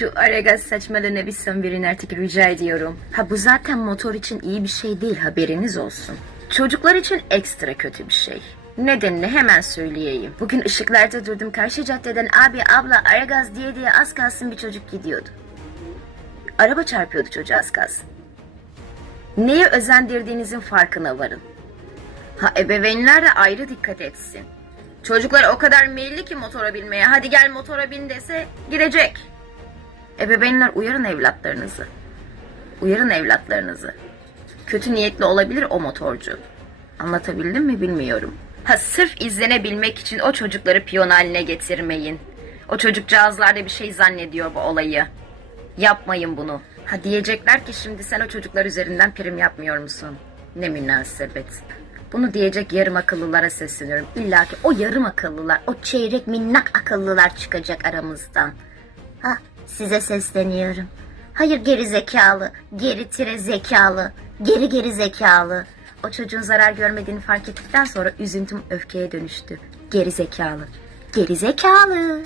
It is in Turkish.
Şu Aragaz son verin artık rica ediyorum. Ha bu zaten motor için iyi bir şey değil haberiniz olsun. Çocuklar için ekstra kötü bir şey. Nedenini hemen söyleyeyim. Bugün ışıklarda durdum karşı caddeden abi abla Aragaz diye diye az kalsın bir çocuk gidiyordu. Araba çarpıyordu çocuğa az kalsın. Neye özendirdiğinizin farkına varın. Ha ebeveynler de ayrı dikkat etsin. Çocuklar o kadar meyilli ki motora binmeye. Hadi gel motora bin dese gidecek. Ebeveynler uyarın evlatlarınızı. Uyarın evlatlarınızı. Kötü niyetli olabilir o motorcu. Anlatabildim mi bilmiyorum. Ha sırf izlenebilmek için o çocukları piyon haline getirmeyin. O çocukcağızlar da bir şey zannediyor bu olayı. Yapmayın bunu. Ha diyecekler ki şimdi sen o çocuklar üzerinden prim yapmıyor musun? Ne münasebet. Bunu diyecek yarım akıllılara sesleniyorum. İlla ki o yarım akıllılar, o çeyrek minnak akıllılar çıkacak aramızdan. Ha size sesleniyorum. Hayır geri zekalı, geri tire zekalı, geri geri zekalı. O çocuğun zarar görmediğini fark ettikten sonra üzüntüm öfkeye dönüştü. Geri zekalı, geri zekalı.